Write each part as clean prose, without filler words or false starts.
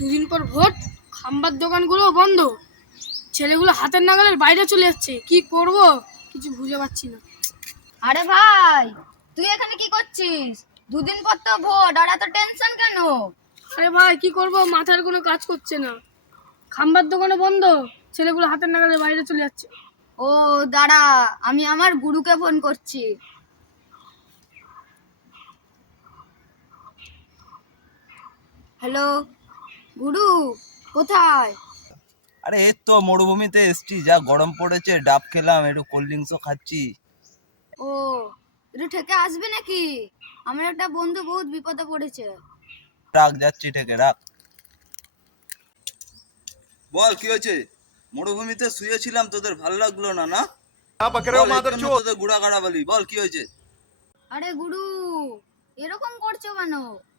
দুদিন পর ভোট, খাম্বার দোকানগুলো বন্ধ, ছেলেগুলো হাতের নাগালের বাইরে চলে যাচ্ছে। কি করব কিছু বুঝে পাচ্ছি না। আরে ভাই, তুই এখানে কি করছিস? দুদিন পর তো ভোট, আর এত টেনশন কেন? আরে ভাই কি করব, মাথার কোনো কাজ করছে না। খাম্বার দোকানে বন্ধ, ছেলেগুলো হাতের নাগালের বাইরে চলে যাচ্ছে। ও দাঁড়া, আমি আমার গুরুকে ফোন করছি। হ্যালো গুরু, কোথায়? আরে এই তো মরুভূমিতে এসছি, যা গরম পড়েছে, ডাব খেলাম, একটু কোল্ড ড্রিঙ্কসও খাচ্ছি। ও, একটু ঠেকে আসবে নাকি? আমার একটা বন্ধু বহুত বিপদে পড়েছে। রাখ, যাচ্ছি, থেকে রাখ। বল কি হয়েছে? মরুভূমিতে শুয়েছিলাম, তোদের ভালো লাগলো না? না বল, এর জন্য তোদের গুড়া গাড়াবালি, বল কি হয়েছে? আরে গুরু, এরকম করছো কেন?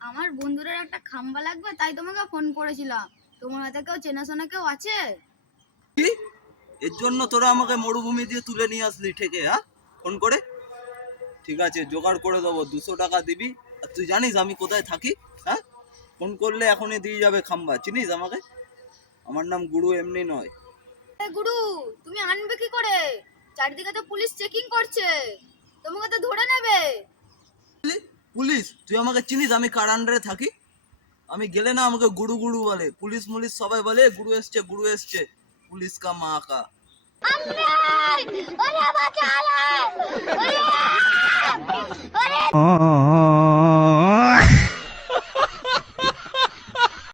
আমার বন্ধুদের একটা খাম্বা লাগবে, তাই তোমাকে ফোন করেছিলাম। তোমার হাতে কেউ চেনাশোনা কেউ আছে? কি, এর জন্য তোরা আমাকে মরুভূমি দিয়ে তুলে নিয়ে আসলি ঠেকে? হ্যাঁ, ফোন করে? ঠিক আছে, জোগাড় করে দেবো, 200 টাকা দিবি। আর তুই জানিস আমি কোথায় থাকি? হ্যাঁ, ফোন করলে এখনই দিয়ে যাবে খাম্বা। চিনিস আমাকে? আমার নাম গুরু এমনি নয়। আরে গুরু, তুমি আনবে কি করে? চারিদিকে তো পুলিশ চেকিং করছে, তোমাকে তো ধরে নেবে। পুলিশ? তুই আমাকে চিনিস আমি কার আন্ডারে থাকি? আমি গেলে না আমাকে গুরু গুরু বলে, পুলিশ মুলিশ সবাই বলে গুরু এসছে গুরু এসছে। পুলিশ কা মা কা। ওরে বাঁচালে! ওরে!